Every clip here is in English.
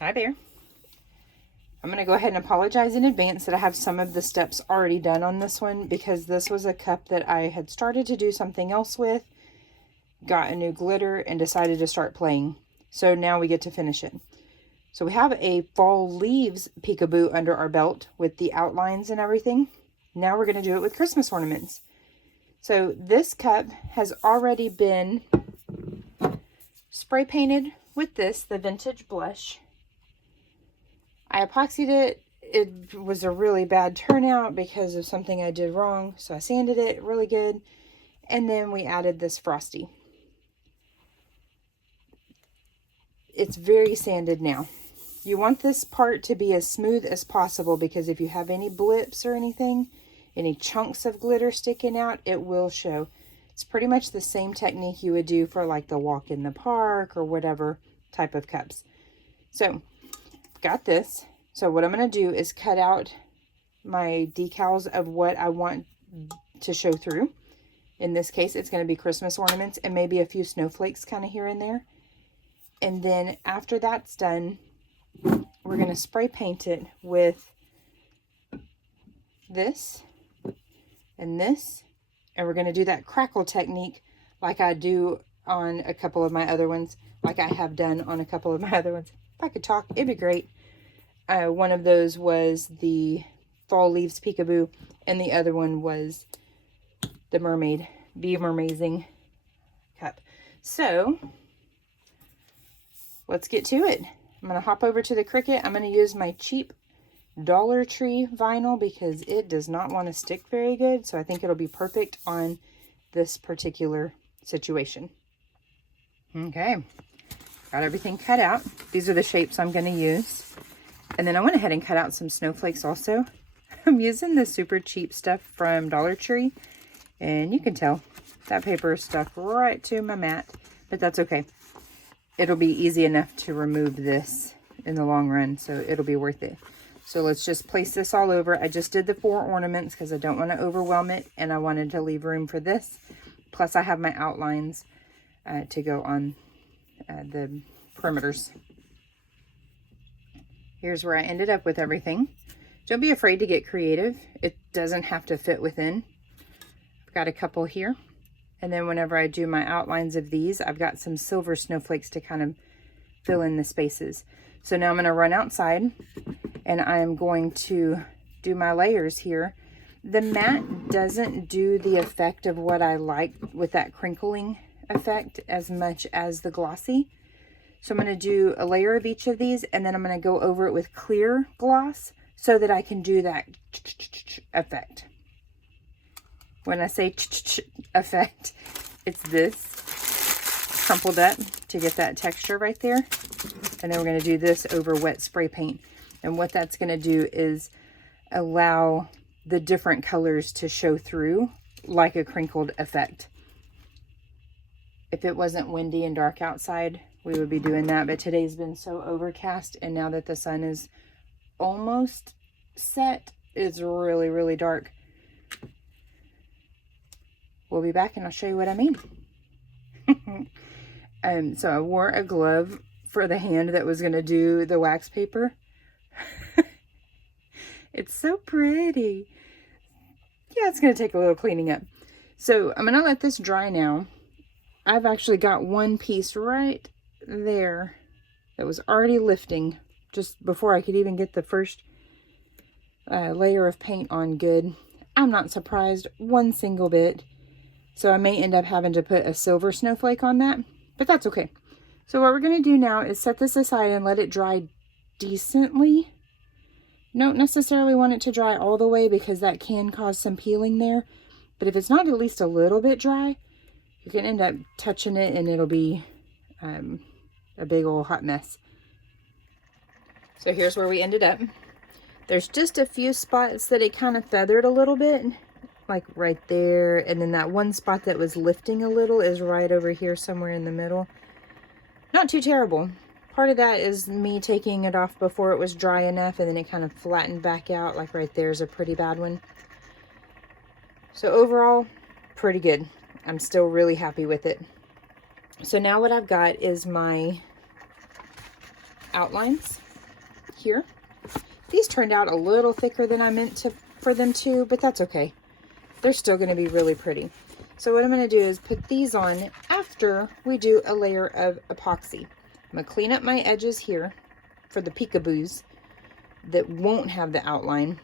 Hi, Bear. I'm going to go ahead and apologize in advance that I have some of the steps already done on this one, because this was a cup that I had started to do something else with, got a new glitter, and decided to start playing. So now we get to finish it. So we have a fall leaves peekaboo under our belt with the outlines and everything. Now we're going to do it with Christmas ornaments. So this cup has already been spray painted with this, the vintage blush. I epoxied it. It was a really bad turnout because of something I did wrong. So I sanded it really good. And then we added this frosty. It's very sanded now. You want this part to be as smooth as possible, because if you have any blips or anything, any chunks of glitter sticking out, it will show. It's pretty much the same technique you would do for like the walk in the park or whatever type of cups. So got this. So what I'm going to do is cut out my decals of what I want to show through. In this case, it's going to be Christmas ornaments and maybe a few snowflakes kind of here and there. And then after that's done, we're going to spray paint it with this and this. And we're going to do that crackle technique like I do on a couple of my other ones, like I have done on a couple of my other ones. If I could talk, it'd be great. One of those was the fall leaves peekaboo, and the other one was the mermaid, Be Mermazing cup. So let's get to it. I'm going to hop over to the Cricut. I'm going to use my cheap Dollar Tree vinyl because it does not want to stick very good. So I think it'll be perfect on this particular situation. Okay. Got everything cut out. These are the shapes I'm going to use. And then I went ahead and cut out some snowflakes also. I'm using the super cheap stuff from Dollar Tree. And you can tell that paper is stuck right to my mat. But that's okay. It'll be easy enough to remove this in the long run. So it'll be worth it. So let's just place this all over. I just did the 4 ornaments because I don't want to overwhelm it. And I wanted to leave room for this. Plus I have my outlines to go on the perimeters. Here's where I ended up with everything. Don't be afraid to get creative. It doesn't have to fit within. I've got a couple here. And then whenever I do my outlines of these, I've got some silver snowflakes to kind of fill in the spaces. So now I'm going to run outside and I am going to do my layers here. The matte doesn't do the effect of what I like with that crinkling effect as much as the glossy. So I'm going to do a layer of each of these, and then I'm going to go over it with clear gloss so that I can do that effect. When I say effect, it's this crumpled up to get that texture right there. And then we're going to do this over wet spray paint. And what that's going to do is allow the different colors to show through like a crinkled effect. If it wasn't windy and dark outside, we would be doing that. But today's been so overcast, and now that the sun is almost set, it's really, really dark. We'll be back and I'll show you what I mean. So I wore a glove for the hand that was going to do the wax paper. It's so pretty. Yeah, it's going to take a little cleaning up. So I'm going to let this dry now. I've actually got one piece right there that was already lifting just before I could even get the first layer of paint on good. I'm not surprised one single bit. So I may end up having to put a silver snowflake on that, but that's okay. So what we're going to do now is set this aside and let it dry decently. Don't necessarily want it to dry all the way because that can cause some peeling there. But if it's not at least a little bit dry, you can end up touching it and it'll be a big old hot mess. So here's where we ended up. There's just a few spots that it kind of feathered a little bit, like right there. And then that one spot that was lifting a little is right over here somewhere in the middle. Not too terrible. Part of that is me taking it off before it was dry enough, and then it kind of flattened back out. Like right there's a pretty bad one. So overall, pretty good. I'm still really happy with it. So now what I've got is my outlines. here. These turned out a little thicker than I meant for them to, but that's okay. They're still going to be really pretty. So what I'm going to do is put these on after we do a layer of epoxy. I'm going to clean up my edges here for the peekaboos that won't have the outline.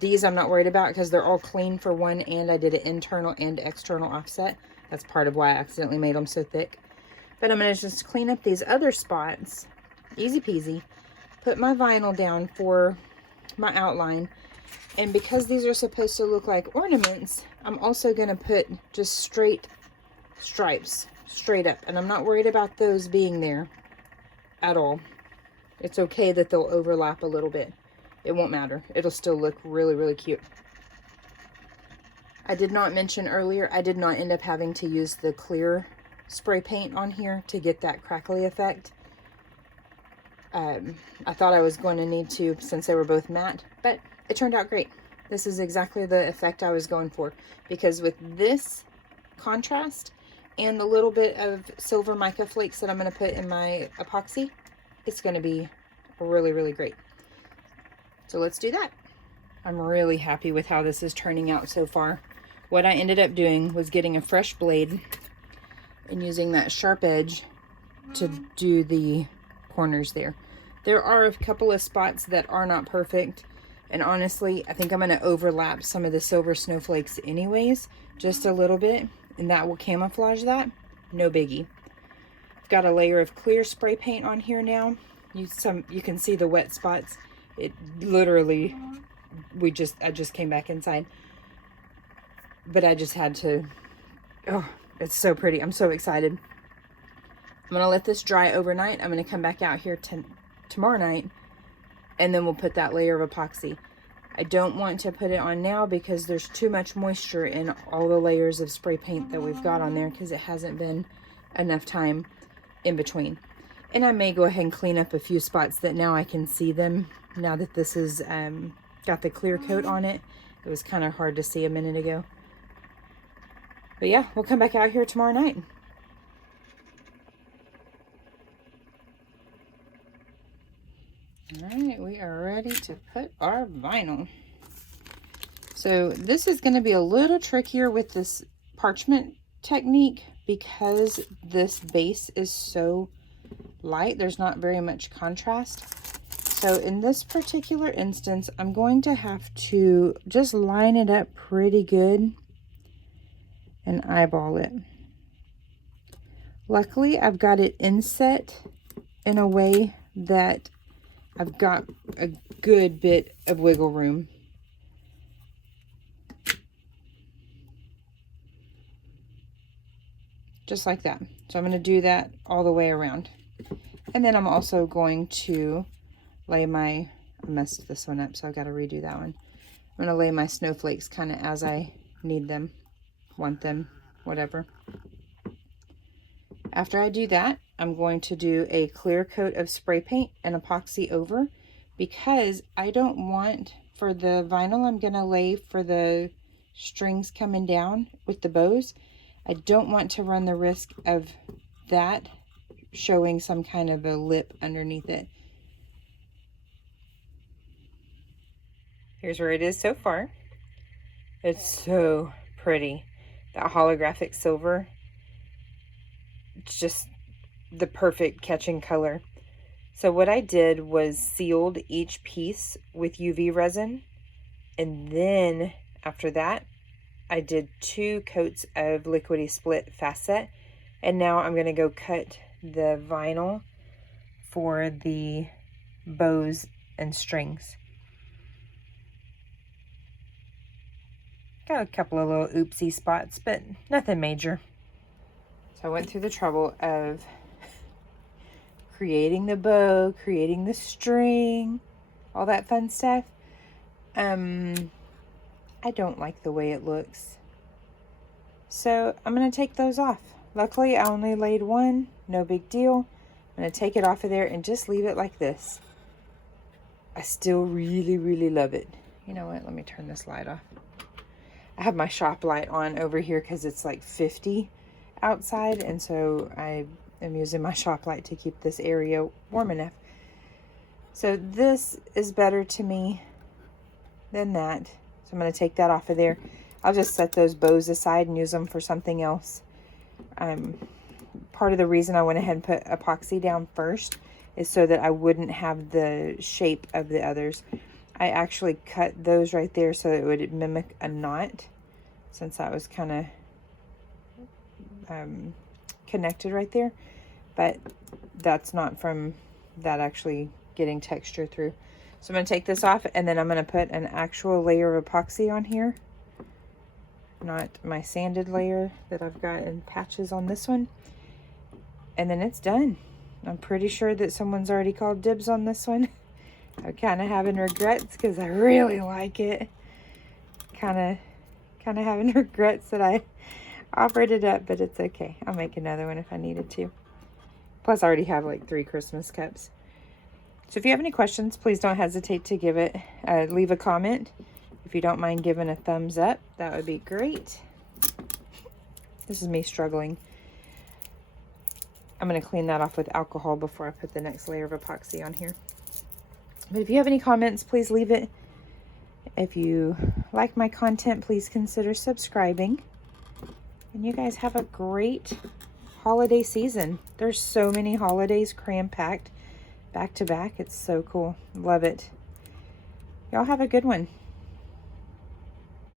These I'm not worried about because they're all clean for one, and I did an internal and external offset. That's part of why I accidentally made them so thick. But I'm going to just clean up these other spots. Easy peasy. Put my vinyl down for my outline. And because these are supposed to look like ornaments, I'm also going to put just straight stripes straight up. And I'm not worried about those being there at all. It's okay that they'll overlap a little bit. It won't matter. It'll still look really, really cute. I did not mention earlier, I did not end up having to use the clear spray paint on here to get that crackly effect. I thought I was going to need to since they were both matte, but it turned out great. This is exactly the effect I was going for, because with this contrast and the little bit of silver mica flakes that I'm going to put in my epoxy, it's going to be really, really great. So let's do that. I'm really happy with how this is turning out so far. What I ended up doing was getting a fresh blade and using that sharp edge to do the corners there. There are a couple of spots that are not perfect, and honestly, I think I'm going to overlap some of the silver snowflakes anyways, just a little bit, and that will camouflage that. No biggie. I've got a layer of clear spray paint on here now. You can see the wet spots. It literally, I just came back inside, but I just had to, oh, it's so pretty. I'm so excited. I'm going to let this dry overnight. I'm going to come back out here tomorrow night, and then we'll put that layer of epoxy. I don't want to put it on now because there's too much moisture in all the layers of spray paint that we've got on there, because it hasn't been enough time in between. And I may go ahead and clean up a few spots that now I can see them, now that this is got the clear coat on it. It was kind of hard to see a minute ago. But yeah, we'll come back out here tomorrow night. All right, we are ready to put our vinyl. So this is going to be a little trickier with this parchment technique because this base is so light. There's not very much contrast. So in this particular instance, I'm going to have to just line it up pretty good and eyeball it. Luckily, I've got it inset in a way that I've got a good bit of wiggle room. Just like that. So I'm going to do that all the way around. And then I'm also going to lay I messed this one up, so I've got to redo that one. I'm going to lay my snowflakes kind of as I need them, want them, whatever. After I do that, I'm going to do a clear coat of spray paint and epoxy over, because I don't want, for the vinyl I'm going to lay for the strings coming down with the bows, I don't want to run the risk of that showing some kind of a lip underneath it. Here's where it is so far. It's so pretty. That holographic silver, it's just the perfect catching color. So what I did was sealed each piece with UV resin, and then after that I did 2 coats of liquidy split fast set, and now I'm going to go cut the vinyl for the bows and strings. Got a couple of little oopsie spots, but nothing major. So I went through the trouble of creating the bow, creating the string, all that fun stuff. I don't like the way it looks, so I'm going to take those off. Luckily, I only laid one, no big deal. I'm going to take it off of there and just leave it like this. I still really, really love it. You know what? Let me turn this light off. I have my shop light on over here because it's like 50 outside, and so I am using my shop light to keep this area warm enough. So this is better to me than that. So I'm going to take that off of there. I'll just set those bows aside and use them for something else. Part of the reason I went ahead and put epoxy down first is so that I wouldn't have the shape of the others. I actually cut those right there so it would mimic a knot, since that was kind of connected right there. But that's not from that actually getting texture through. So I'm going to take this off, and then I'm going to put an actual layer of epoxy on here. Not my sanded layer that I've got in patches on this one. And then it's done. I'm pretty sure that someone's already called dibs on this one. I'm kind of having regrets because I really like it. Kind of having regrets that I offered it up, but it's okay. I'll make another one if I needed to. Plus, I already have like 3 Christmas cups. So if you have any questions, please don't hesitate to give it, leave a comment. If you don't mind giving a thumbs up, that would be great. This is me struggling. I'm going to clean that off with alcohol before I put the next layer of epoxy on here. But if you have any comments, please leave it. If you like my content, please consider subscribing. And you guys have a great holiday season. There's so many holidays cram-packed back to back. It's so cool. Love it. Y'all have a good one.